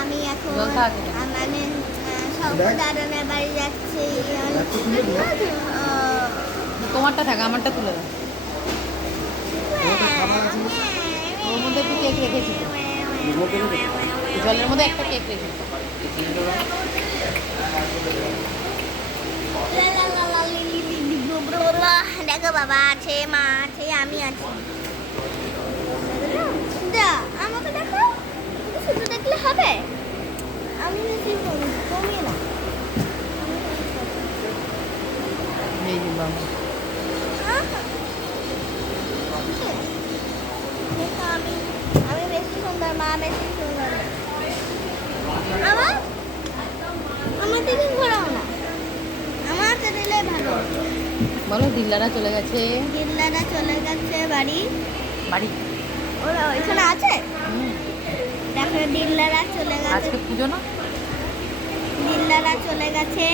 আমি এখন মানে দাদানের বাড়ি যাচ্ছি। তোমারটা থাক, আমারটা তুলে দাও। ওর মধ্যে একটু কেক রেখেছি, জলের মধ্যে একটা কেক রেখেছি। দেখো বাবা আছে, মা আছে, আমি আছি। আমাকে দেখো, শুধু দেখলে হবে? আমি কমিয়ে না। এই যে বাবা, আমি বেশি সুন্দর, মা বেশি সুন্দর। আমার দিকে ঘোরাও না, আমাকে দিলে ভালো। বলো দিল্লারা চলে গেছে। দিল্লারা চলে গেছে বাড়ি। বাড়ি ওরা ওইখানে আছে। দেখো দিল্লারা চলে গেছে। আজকে পুজো না? দিল্লারা চলে গেছে।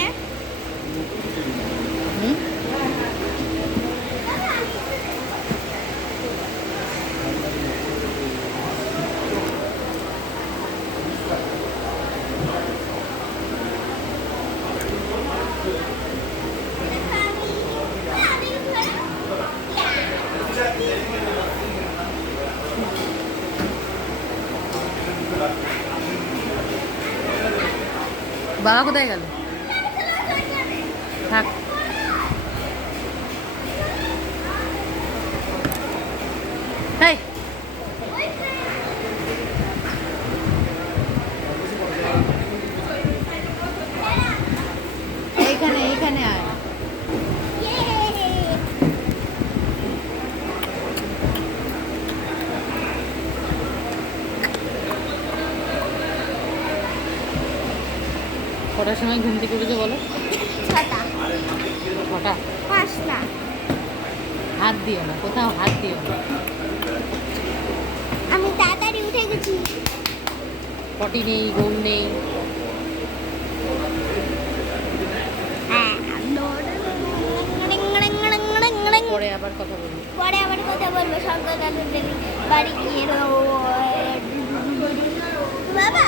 বাবা কোথায় গেল? থাক। এই এইখানে এইখানে আয়। কটার সময় ঘুম থেকে উঠেছে বলো? 6টা। কটা? 5টা। হাত দিও না, কোথাও হাত দিও না। আমি তাড়াতাড়ি উঠে গেছি। পটি নেই, ঘুম নেই। পরে আবার কথা বলবো। পরে আবার কথা বলবো। সব কথা বাড়ি গিয়ে বাবা